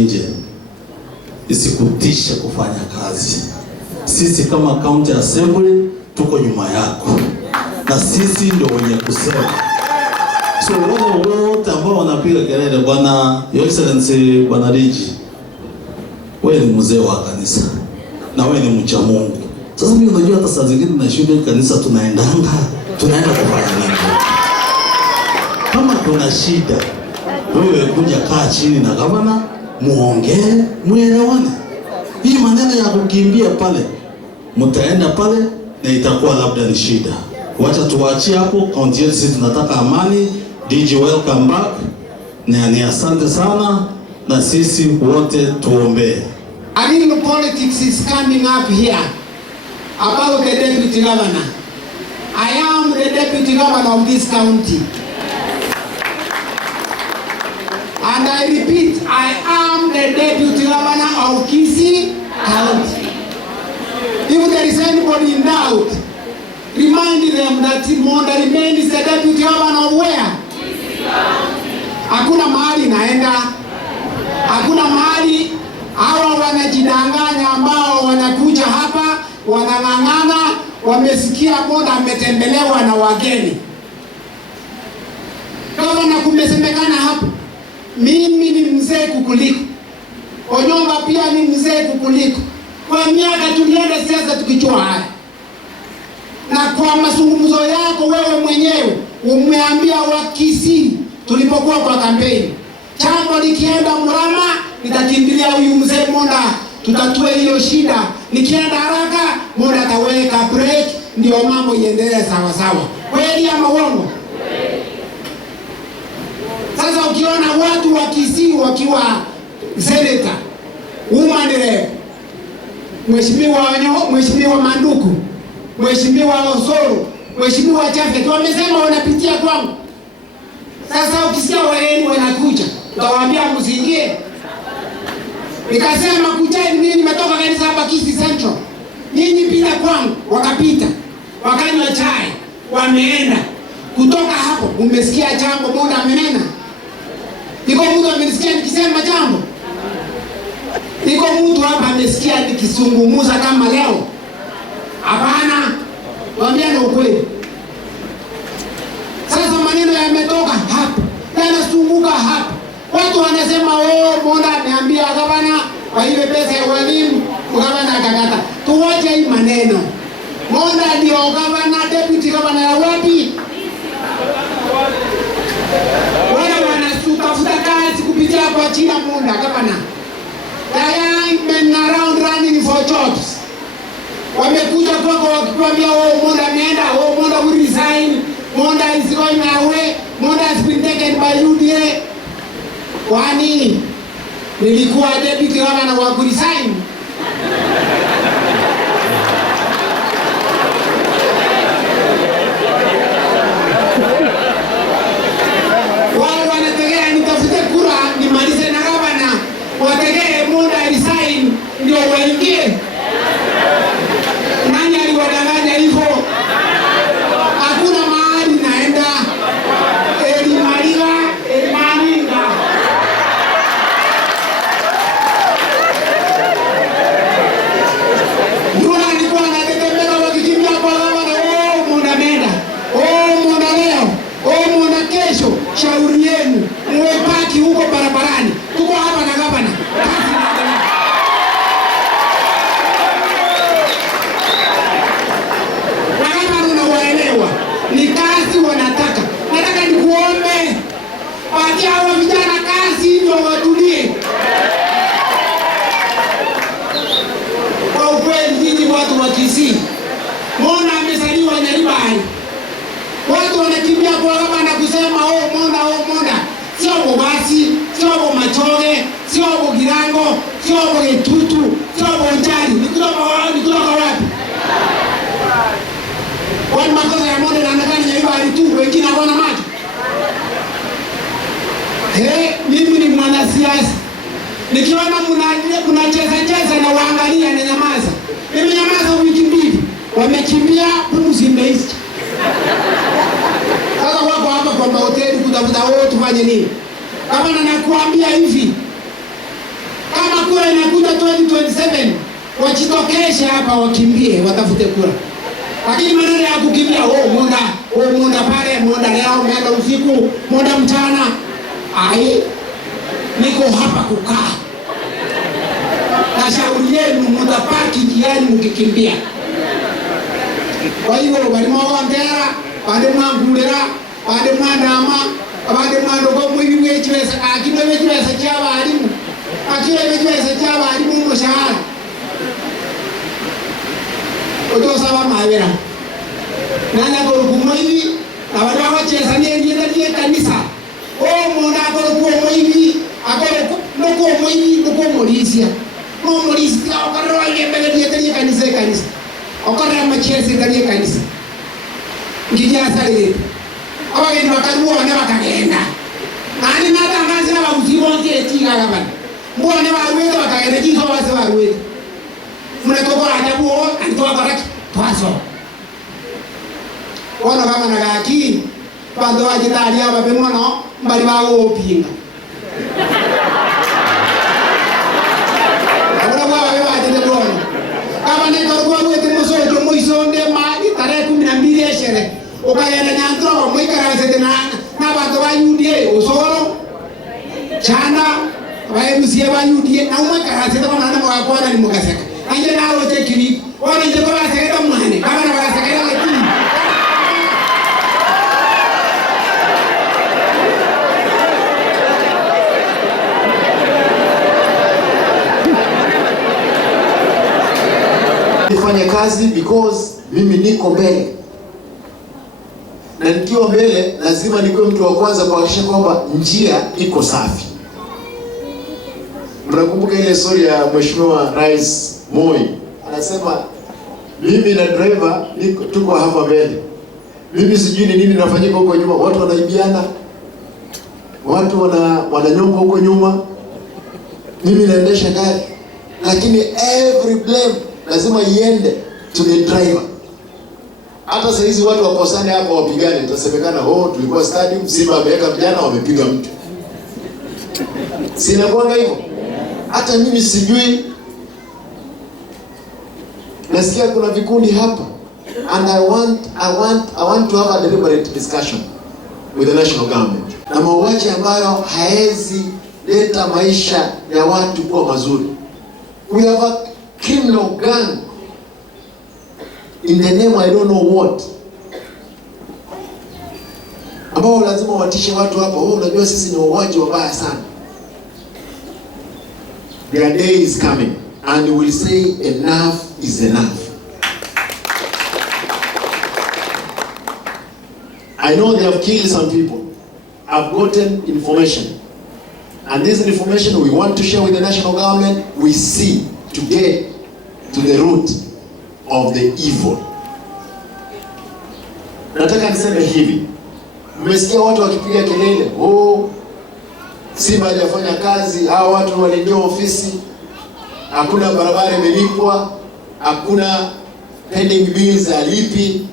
nje isikutishe kufanya kazi. Sisi kama County Assembly tuko nyuma yako, na sisi ndio wenye kusema. So wale wote ambao wanapiga kelele, bwana Your Excellency, bwana Riji, wewe ni mzee wa kanisa na wewe ni mcha Mungu. Sasa mimi unajua hata saa zingine na shule kanisa tunaenda kufanya nini? Kama kuna shida, wewe kuja kaa chini na gavana, muongee, muelewane. Hii maneno ya kukimbia pale, mtaenda pale na itakuwa labda ni shida. Wacha tuachie hapo. County yetu sisi tunataka amani. DJ, welcome back. Ni asante sana, na sisi wote tuombe. A little politics is coming up here about the deputy governor. I am the deputy governor of this county. And I repeat, I am the deputy governor of Kisii County. If there is anybody in doubt, remind them that Monda remains the deputy governor of where? Kisii County. Hakuna mahali naenda. Hakuna mahali hawa wanajidanganya ambao wanakuja hapa, wanang'ang'ana, wamesikia Monda ametembelewa na wageni. Gavana, kumesemekana hapa, mimi ni mzee kukuliko. Onyonga pia ni mzee kukuliko. Kwa miaka tulienda siasa tukijua haya. Na kwa mazungumzo yako wewe mwenyewe umeambia wa Kisii tulipokuwa kwa kampeni, jambo likienda mrama nitakimbilia huyu mzee Monda, tutatue hiyo shida. Nikienda haraka Monda ataweka break, ndio mambo iendelee sawa sawa. Kweli ama uongo? Sasa ukiona watu wa Kisii wakiwa senator, woman rep, Mheshimiwa Manduku, Mheshimiwa Osoro, Mheshimiwa Chafet, wamesema wanapitia kwangu. Sasa ukisikia wageni wanakuja, utawaambia msiingie. Nikasema kujeni, mimi nimetoka kanisa hapa Kisii Central. Nyinyi pita kwangu, wakapita. Wakanywa chai, wameenda. Kutoka hapo umesikia jambo Monda amenena? Niko mtu amenisikia nikisema jambo? Niko mtu hapa amesikia nikisungumuza kama leo? Hapana. Waambia na ukweli. Sasa maneno yametoka hapa, yanasunguka hapa. Watu wanasema Monda ameambia gavana kwa ile pesa ya walimu, gavana akakata. Tuwache hii maneno. Monda ndio gavana, deputy gavana ya wapi? Wale wanasutafuta kazi kupitia kwa China Monda gavana. They ain't been around running for jobs. Wamekuja kwako wakikwambia Monda ameenda, Monda will resign, Monda is going away, Monda has been taken by UDA. Kwani nilikuwa deputy governor wa kuresign? Wao wanategea nitafute kura nimalize na gavana, wategee Monda resign ndio waingie. Nani aliwadanganya hivyo? Hakuna mahali naenda. Elimaninga. Yule alikuwa anatetemeka wakikimbia kwa gavana, Monda ameenda. Monda leo. Monda kesho. Shauri yenu. Mwepaki huko barabarani. Tuko hapa na gavana. Ni kazi wanataka. Nataka nikuombe, watia hawa vijana kazi ndio watulie. Kwa ukweli nyinyi watu wa Kisii, Monda amesaliwa Nyaribani. Watu wanakimbia kwa gavana na kusema Monda. Sio Bobasi, sio Machoge, sio Girango, sio Getutu, sio Njari. Ni kutoka wapi? Wani makosa ya Monda yanaonekana Nyaribani tu, wengine hawana maji. Mimi ni mwanasiasa. Nikiona mnacheza na waangalia na nyamaza. Mimi nyamaza wiki mbili. Wamekimbia pumzi imeisha. Sasa wako hapa kwa hoteli kutafuta tufanye nini? Kama nakuambia hivi, 2027 wajitokeshe hapa wakimbie watafute kura. Lakini maneno ya kukimbia Monda pale, Monda leo, Monda usiku, Monda mchana. Ai, niko hapa kukaa. Na shauri yenu mtapaki njiani mkikimbia. Kwa hiyo walimo wangera, bade mwangulera, bade mwandama, bade mwandogo mwibi wechiweza, akiwe wechiweza chaba alimu. Akiwe wechiweza chaba alimu mshahara. Ojo saba mawera. Nana ko kumwibi, na wale wacheza ndiye kanisa. Monda ko mwibi, akoro noko mwibi, noko molisia. No molisia, akoro yembele ndiye kanisa. Okara machezi ndani ya kanisa. Ngijaza ile. Abageni bakaruwa ne bakagenda. Nani natangaza na baguzibo ngiyetinga kabana. Mbone barwete bakagenda kizo base barwete. Munatoko ajabu antoa baraki twaso. Wana kama na gaki bando ajitali aba bemono mbali bawo opinga. Abura bwa baba ajite dono. Kama ni kwa wete mosojo moisonde mali tarehe 12 ya sherehe. Ukayana nyantro mwikaraze tena na bado bayudie osoro chana bayemusie bayudie na mwikaraze tena na mwa kwa ni mugaseka. Anje na wote kili wale nje kwa seketa mwane kama na baseketa lakini nifanye kazi because mimi niko mbele. Na nikiwa mbele lazima nikuwe mtu wa kwanza kuhakikisha kwamba njia iko safi. Mnakumbuka ile story ya Mheshimiwa Rais Moi, anasema mimi na driver tuko hapa mbele. Mimi sijui ni nini nafanyika huko nyuma, watu wanaibiana, watu wananyonga huko nyuma. Mimi naendesha gari, lakini every blame lazima iende to the driver. Hata saa hizi watu wakosane hapo wapigane, itasemekana tulikuwa stadium, Simba ameweka vijana wamepiga mtu. Sina kwanga hivyo. Hata mimi sijui. Nasikia kuna vikundi hapa, and I want to have a deliberate discussion with the national government. Na mauaji ambayo haezi leta maisha ya watu kuwa mazuri. We have a criminal gang in the name I don't know what, ambao lazima watishe watu hapa. Unajua sisi ni wauaji wabaya sana. Their day is coming and we will say enough is enough. I know they have killed some people. I've gotten information, and this information we want to share with the national government. We see to get to the root of the evil. Nataka niseme hivi. Mmesikia watu wakipiga kelele, Simba hajafanya kazi, hao watu walindio ofisi, hakuna barabara imelipwa, hakuna pending bills alipi.